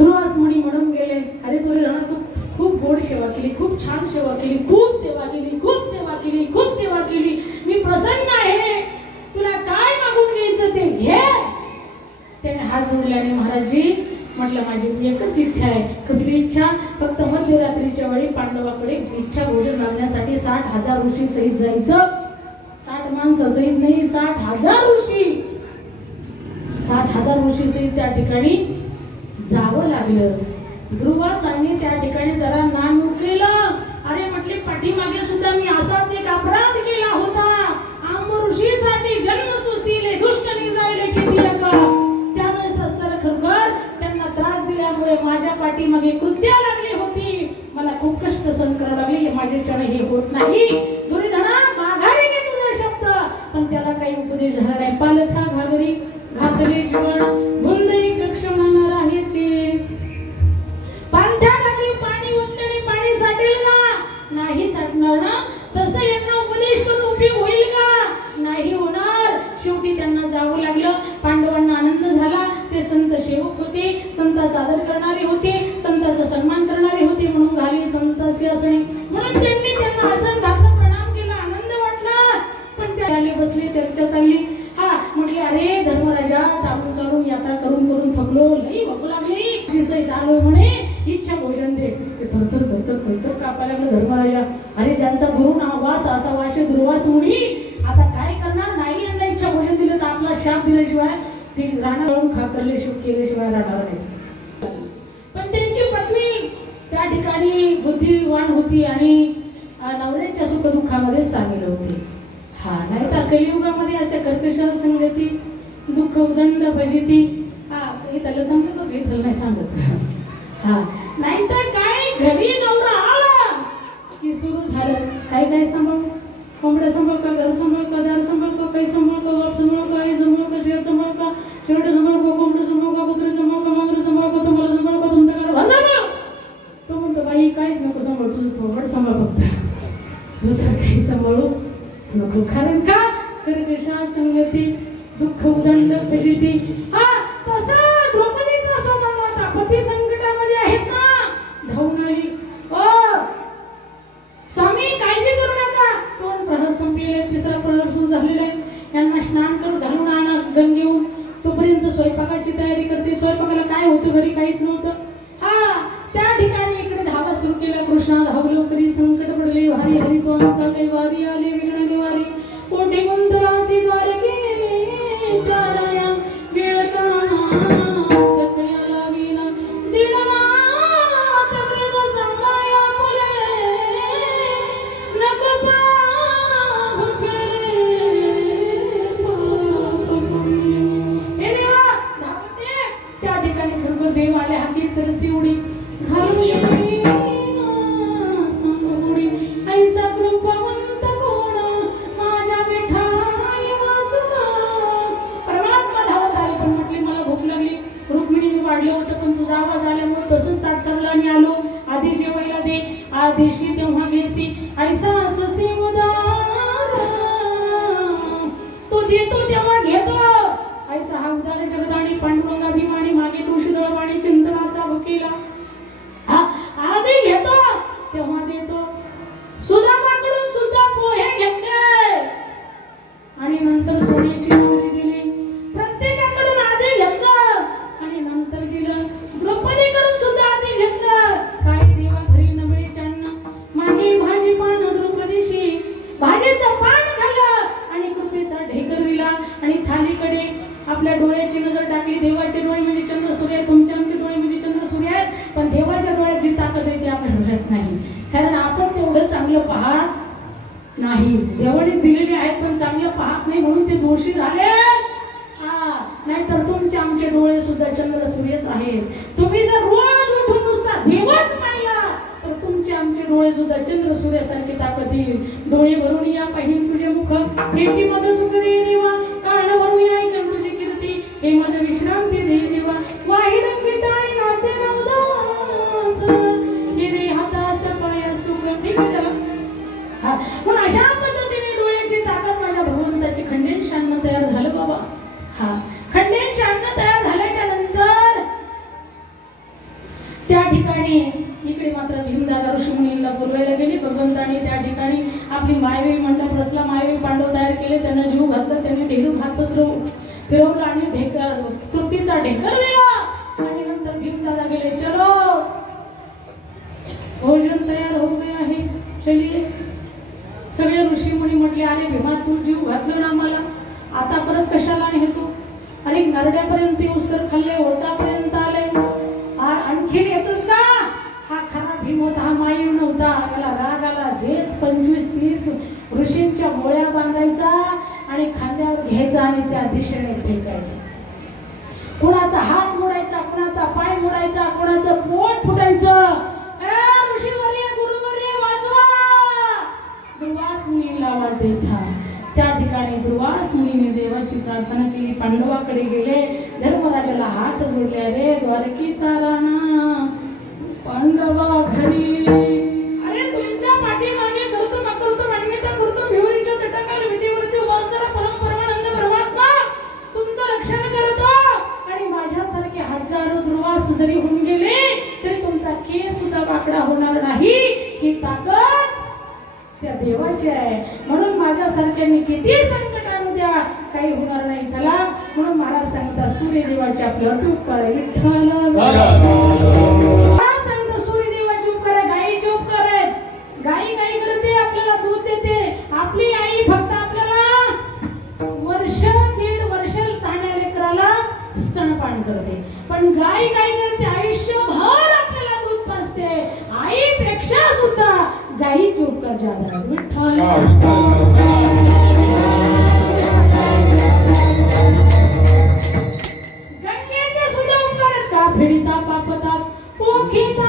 ध्रुवास म्हणी म्हणून गेले, अरे तुरे रण तू खूप गोड सेवा केली, खूप छान सेवा केली, खूप सेवा केली, खूप सेवा केली, खूप सेवा केली, मी प्रसन्न आहे, तुला काय मागून घ्यायचं ते घे. त्याने हात जोडल्याने महाराजजी म्हटलं माझी एकच इच्छा आहे. कसली इच्छा? फक्त मध्यरात्रीच्या वेळी पांडवाकडे इच्छा भोजन मागण्यासाठी 60,000 ऋषी सहित जायचं. 60 माणसं सहित नाही, 60,000 ऋषी, 60,000 ऋषी सहित त्या ठिकाणी जावं लागलं. ध्रुवासाने त्या ठिकाणी जरा नाम केलं. अरे म्हटले पाठीमागे सुद्धा मी असाच एक अपराध केला होता. आम ऋषीसाठी जन्म सुचीले दुष्ट निर्णय किती का. त्यावेळेस सर खरखर त्यांना त्रास दिल्यामुळे माझ्या पाठीमागे कृत्या लागली होती. मला खूप कष्ट सहन करावे लागले. माझ्याच्याने हे होत नाही. दुर्योधना माघारी घे तुझा शब्द. पण त्याला काही उपदेश झाला नाही. पालथा घागरी घातले जीवन बुंदई कक्ष मन राहायचे. पालथ्या घागरी पाणी ओतल्याने पाणी साठेल का? नाही साठणार ना. तसं यांना उपदेश करून उपयोग होईल का? नाही होणार. शेवटी त्यांना जावं लागलं. पांडवांना आनंद झाला. ते संत सेवक होते, संतांचा आदर करणारे होते, संतांचा सन्मान करणारे होते, म्हणून घाली संतांचे आसने. म्हणून त्यांनी त्यांना आसन घातलं, प्रणाम केला, आनंद वाटला. पण ते आले बसले, चर्चा चालली. म्हटले अरे धर्मराजा चालून चालून यात्रा करून करून थकलो, लई भूक लागली, शिसईत आलो म्हणे, इच्छा भोजन दे. ते थरथर थरथर थरथर कापायला लागलं धर्मराजा. अरे ज्यांचा धरून वास असा वास दुर्वास मुनी, आता काय करणार. नाही यांना इच्छा भोजन दिलं तर आपला शाप दिल्याशिवाय ते राहणार केल्याशिवाय राहणार नाही. पण त्यांची पत्नी त्या ठिकाणी बुद्धिवान होती आणि नवऱ्याच्या सुखदुःखामध्ये सामील होती. नाही तर कलियुगामध्ये अशा कर्कशाला संगती दुःख उदंड भजिती. हे त्याला सांगत हे त्याला नाही सांगत. नाही तर काय घरी नवरा आला की सुरू झालं काय काय सांभाळ. कोंबड्या सांभाळ का, घर सांभाळ का, दार सांभाळ का, काही सांभाळ का, बाप सांभाळ का, आई सांभाळ का, शेर सांभाळ का, शेरड सांभाळ का, कोंबडं सांभाळ का, कुत्रे सांभाळ का, मांजर सांभाळ का, तुम्हाला सांभाळ का, तुमचा कारभार सांभाळ. तो म्हणतो बाई काहीच नको सांभाळ, तुझं थोबड सांभाळ फक्त, दुसरं काही सांभाळू नको. कारण का कर्कशा संगती दुःख उदंड भजिती. तसा द्रौपदीचा स्वभाव होता. पती संकटामध्ये आहेत ना, धावून आली. स्वामी काळजी करू नका, 2 प्रहर संपलेले, 3रा प्रहर सुरू झालेला आहे. यांना स्नान करून घालून आणा गंगेहून. तोपर्यंत स्वयंपाकाची तयारी करते. स्वयंपाकाला काय होतं, घरी काहीच नव्हतं. त्या ठिकाणी इकडे धावा सुरू केला. कृष्णा धावलो करी संकट पडले भारी, हरी तो आमचा काही वारी आले विघ्न निवारी. कोठे गुंतलासी द्वारके चाराया वेळ का सकळ्याला विना दीडनाथ वृद संभाया फुले नकपा भुकेले हे देवा धावते. त्या ठिकाणी खरखर देव आले. हाती सरसी उडी घालून ऐसा कृपावंत कोण माझ्या विठाई वाचला. परमात्मा धावत आले. पण म्हटले मला भूक लागली. रुक्मिणीने वाढलं होतं पण तुझा आवाज आल्यामुळे तसंच ताट सरलाने आलो. आधी जेवायला दे, आदेशी तेव्हा घेसी, ऐसा अससी उदार तो देतो तेव्हा घेतो. ऐसा हा उदार जगदाणी पांडुरंगाभिमानी मागे तुळशीदळवाणी चिंतनाचा भुकेला. आधी घेतो तेव्हा देतो. सुदामाकडून सुद्धा पोहे घेतले आणि नंतर सोन्याची नगरी दिली. प्रत्येकाकडून आधी घेतलं आणि नंतर दिलं. द्रौपदीकडून सुद्धा आधी घेतलं. काही देवा घरी नवळीचे अन्न, मागे भाजी पान द्रौपदीशी भाजीचं पान खाल्लं आणि कृपेचा ढेकर दिला. आणि थालीकडे आपल्या डोळ्याची नजर टाकली. देवाचे डोळे म्हणजे चंद्र सूर्य आहेत, तुमचे आमचे डोळे म्हणजे चंद्र सूर्य आहेत. पण देवाच्या डोळ्यात जी ताकद आहे ती आपल्या डोळ्यात नाही. कारण आपण तेवढं चांगलं पाहत नाही. देवानेच दिलेले आहेत पण चांगलं पाहत नाही म्हणून ते दोषी झाले. नाहीतर तुमचे आमचे डोळे सुद्धा चंद्र सूर्यच आहेत. तुम्ही जर रोज उठून नुसता देवच पाहिला तर तुमचे आमचे डोळे सुद्धा चंद्र सूर्यासारखी ताकद येईल. डोळे भरून या पाहिन तुझे मुख, हेची माझं सुख दे देवा. कान भरून या ऐकन तुझी कीर्ती, हे माझं विश्रांती दे देवा. वाही रंगी टाळी नाचे ना उदास, हे रे हातास पाया सुख. ठीक आहे चला. पण अशा पद्धतीने डोळ्याची ताकद माझ्या भगवंताची खंडेन शान्न तयार झालं बाबा. खंडेन शान्न तयार झाल्याच्या नंतर गेले, त्यांना जीव घातला, त्यांनी ढेरू हात फिरवला आणि तृप्तीचा ढेकर दिला आणि नंतर भीमदादा गेले, चलो भोजन तयार हो गए आहे, चलिए. सगळे ऋषी मुनी म्हटले, अरे भीमा तू जीव घातलं ना मला, आता परत कशाला आहे तू? अरे नरड्यापर्यंत येऊस तर खाल्ले, ओटापर्यंत आले, आणखीन येतोच का? हा खरा भीम होता, हा माईव नव्हता. याला राग आला, जेच 25-30 ऋषींच्या गोळ्या बांधायचा आणि खांद्यावर घ्यायचा आणि त्या दिशेने फेकायचा. कुणाचा हात मोडायचा, कुणाचा पाय मोडायचा, कुणाचं पोट फुटायचं. ऋषीवर्य, गुरुवर्य वाचवा. दुर्वास मुनीला आवाज द्यायचा. त्या ठिकाणी दुर्वास मुनीने देवाची प्रार्थना केली, पांडवाकडे गेले, धर्मराजाला हात जोडले, अरे द्वारकीचा राणा पांडवा घरी, अरे तुमच्या पाठीमागे करतो न करतो अन्यथा करतो भिवरीच्या तटाकाल विटेवरती उभा असणारा परमपरमानंद परमात्मा तुमचं रक्षण करतो आणि माझ्यासारखे हजारो दुर्वास जरी होऊन गेले तरी तुमचा केस सुद्धा वाकडा होणार नाही. ही ताकद त्या देवाची आहे. म्हणून माझ्यासारख्यांनी किती संकट आणू द्या, काही होणार नाही. चला, म्हणून महाराज सांगता सूर्यदेवाचे आपल्यावरती उपकार आहे. सूर्यदेवाचे उपकार आहे, गायीचे उपकार आहेत. गाई काय करते? आपल्याला दूध देते. आपली आई फक्त आपल्याला वर्ष 1.5 वर्ष ताण्या लेकराला स्तनपान करते, पण गाय काय करते? आयुष्यभर आपल्याला दूध पाजते. आईपेक्षा सुद्धा गायीचे उपकार जादा आहेत. विठ्ठल गंगेचे सुद्धा उपकार आहेत. का फेडिता पापता पोखिता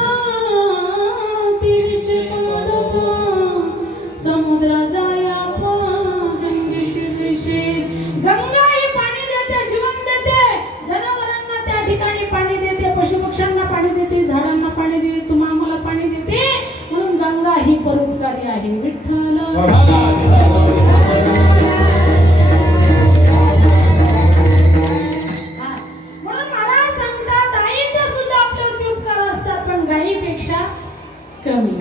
तीरचे पादप समुद्र जाया पा गंगेची दिशे. गंगा ही पाणी देते, जीवन देते, जनावरांना त्या ठिकाणी पाणी देते, पशुपक्ष्यांना पाणी देते, झाडांना पाणी देते, तुम्हा आम्हाला पाणी देते. म्हणून गंगा ही परोपकारी आहे. विठ्ठल म्हणून महाराज सांगतात, आईचे सुद्धा आपल्यावरती उपकार असतात, पण गायीपेक्षा कमी.